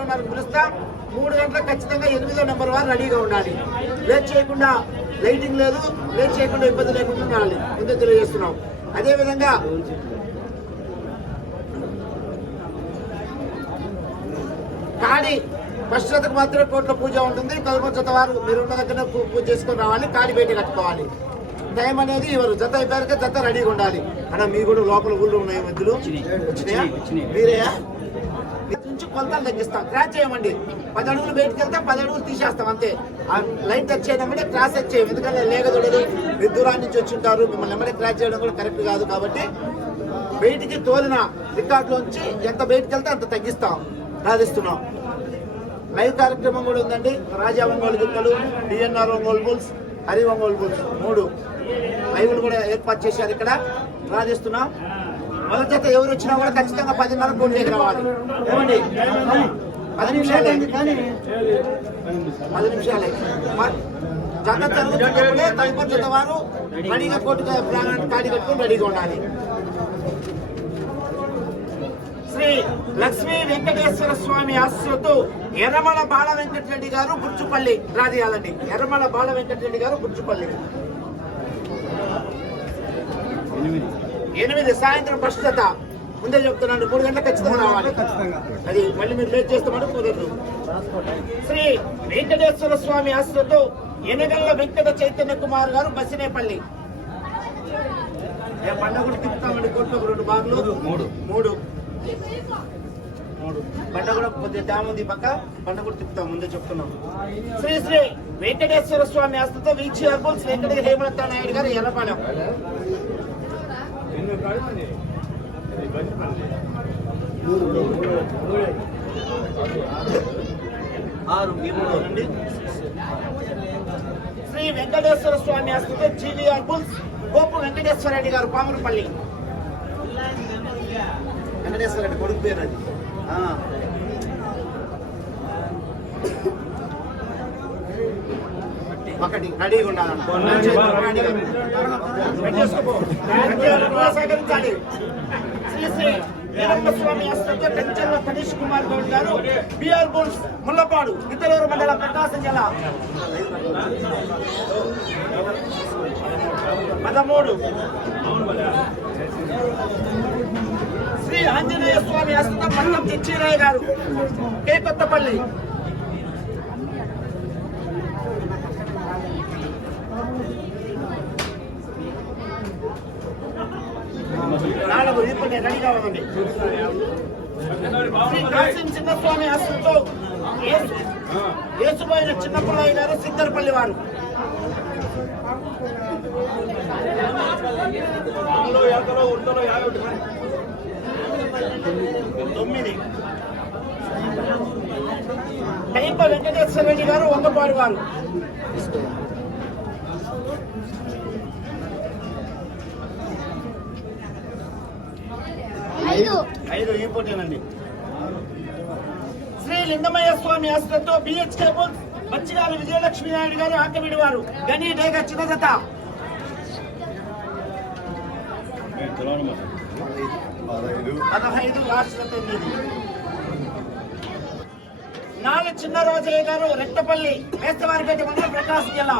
2:30కు పిలుస్తాం. 3 గంటలకు ఖచ్చితంగా 8వ నెంబర్ వారు రెడీగా ఉండాలి. లేట్ చేయకుండా, లైటింగ్ లేదు, లేట్ చేయకుండా ఇబ్బంది లేకుండా ఉండాలి ముందే తెలియజేస్తున్నాం. అదేవిధంగా కాడి ఫస్ట్ జతకు మాత్రమే కోట్ల పూజ ఉంటుంది. 11 జత వారు మీరు ఉన్న దగ్గర పూజ చేసుకొని రావాలి. కాడి బయట కట్టుకోవాలి. టైం అనేది ఇవ్వరు. జత అయిపోయాక జత రెడీగా ఉండాలి. అన్న మీ కూడా లోపల ఊళ్ళు ఉన్నాయి, మధ్యలో వచ్చినాయా? మీరేయా నుంచి కొలతలు తగ్గిస్తాం. క్రాస్ చేయమండి. 10 అడుగులు బయటకు వెళ్తే 10 అడుగులు తీసేస్తాం అంతే. ఆ లైన్ టచ్ చేయడం అంటే క్రాస్ టచ్ చేయం. ఎందుకంటే లేగదొడదు, మీరు దూరాన్ని నుంచి వచ్చి ఉంటారు. మిమ్మల్ని ఎమ్మడే క్రాస్ చేయడం కూడా కరెక్ట్ కాదు. కాబట్టి బయటికి తోలిన రికార్డులోంచి ఎంత బయటకు వెళ్తే అంత తగ్గిస్తాం, సాధిస్తున్నాం. లైవ్ కార్యక్రమం కూడా ఉందండి. రాజా ఒంగోలు గిత్తలు, DNR Ongole bulls, Hari Ongole bulls 3 లైవ్లు కూడా ఏర్పాటు చేశారు. ఇక్కడ రాజిస్తున్నాం. మొదటి జత ఎవరు వచ్చినా కూడా ఖచ్చితంగా 10:30 కోట్లకి రావాలి. ఏమండి 10 నిమిషాలే, 10 నిమిషాలే జత జరుగుతున్నప్పుడే తదుపరి జత వారు రెడీగా కోర్టుగా ప్రాణాన్ని కాడి కట్టుకుని రెడీగా ఉండాలి. శ్రీ లక్ష్మీ వెంకటేశ్వర స్వామి ఆశీస్సులతో ఎర్రమల బాల వెంకటరెడ్డి గారు గుర్చుపల్లి రాజేయాలండి. ఎర్రమల బాల వెంకటరెడ్డి గారు గుర్చుపల్లి 8 సాయంత్రం ఫస్ట్ జత. ముందే చెప్తున్నాను 3 గంటలకు ఖచ్చితంగా రావాలి. అది మళ్ళీ మీరు లేట్ చేస్తామని కుదరదు. శ్రీ వెంకటేశ్వర స్వామి ఆశీస్సులతో ఎనగల్ల వెంకట చైతన్య కుమార్ గారు బసినేపల్లి. పండుగ కూడా తిప్పుతామండి. కోట్లకు 2 బాగులు 3 పండుగ కూడా కొద్దిగా డ్యామ్ ఉంది పక్క. పండుగ కూడా తిప్పుతాం, ముందే చెప్తున్నాం. శ్రీ శ్రీ వెంకటేశ్వర స్వామి ఆస్తితో వీచి అర్బుల్స్ వెంకట హేమలత నాయుడు గారు ఎర్రపాలెం. శ్రీ వెంకటేశ్వర స్వామి ఆస్తితో జీవి అర్బుల్స్ గోపు వెంకటేశ్వర రెడ్డి గారు పాములపల్లి. వెంకటేశ్వర రెడ్డి కొడుకు పేరు అది. ఒకటి రెడీగా ఉండాలి. శ్రీ శ్రీ వీరప్పస్వామి ఆశ్రమంతో కంచెల్ల సతీష్ కుమార్ గౌడ్ గారు బిఆర్ బుల్స్ ముల్లపాడు ఇతరూరు మండలం ప్రకాశం జిల్లా 13. శ్రీ ఆంజనేయ స్వామి ఆశ్రమం పట్నం చిచ్చిరాయ్ గారు కే కొత్తపల్లి. 4 ఇప్పుడు రెడీగా ఉందండి. శ్రీ కాసిం చిన్నస్వామి ఆశ్రమంతో ఏసుపోయిన చిన్నపుల్లయ్య గారు సిద్దరపల్లి వారు. 9 టైప వెంకటేశ్వర రెడ్డి గారు వంగపాడు వారు. 5 ఈ పోటీనండి. శ్రీ లింగమయ్య స్వామి ఆశ్రమంతో బిహెచ్కే బుల్స్ మచ్చిగారి విజయలక్ష్మి నాయుడు గారు ఆకమిడి వారు గని డేగ చిన్నదత. 15 లాస్ట్ 9. 4 చిన్నరాజయ్య గారు రెట్టపల్లి మేస్తవారిపేట మండలం ప్రకాశం జిల్లా.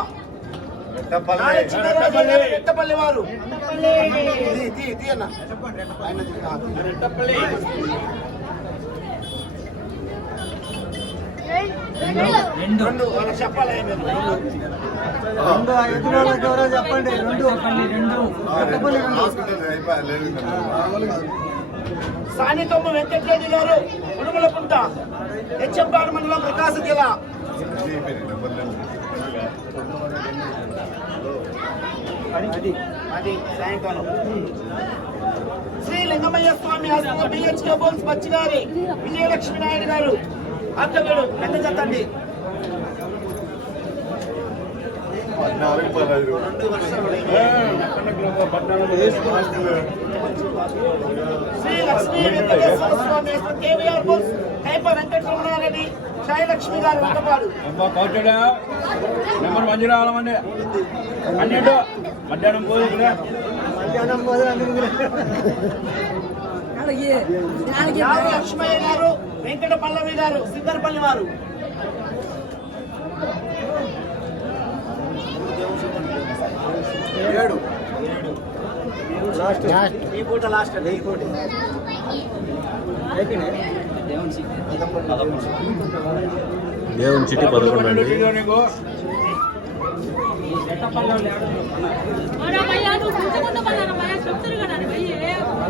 చిన్నరాజయ్య గారు రెట్టపల్లి వారు. 2 వాళ్ళకి చెప్పాలి. చెప్పండి. 2 సానికొమ్మ వెంకటరెడ్డి గారు ఉడుమలపుంట హెచ్ఎంపాడు మండలం ప్రకాశం జిల్లా. 10 సాయంకాలం. శ్రీ లింగమయ్య స్వామి ఆశ్రమం బిహెచ్కే బోల్స్ మచ్చిగారి విజయలక్ష్మి నాయుడు గారు అక్కడు పెద్ద జతండి. 2 వర్షాలు. శ్రీ లక్ష్మీ వెంకటేశ్వర స్వామి కేవీఆర్ బోల్స్ టైప వెంకటరమణారెడ్డి సాయిలక్ష్మి గారు వంటపాడు. నెంబర్ 12 మధ్యాహ్నం లక్ష్మయ్య గారు వెంకట పల్లవి గారు సిద్దరపల్లి వారు. ఈ పూట లాస్ట్ అండి. ఈ పూట దేవుని చిట్టి 11 అండి. చెప్తారు కదా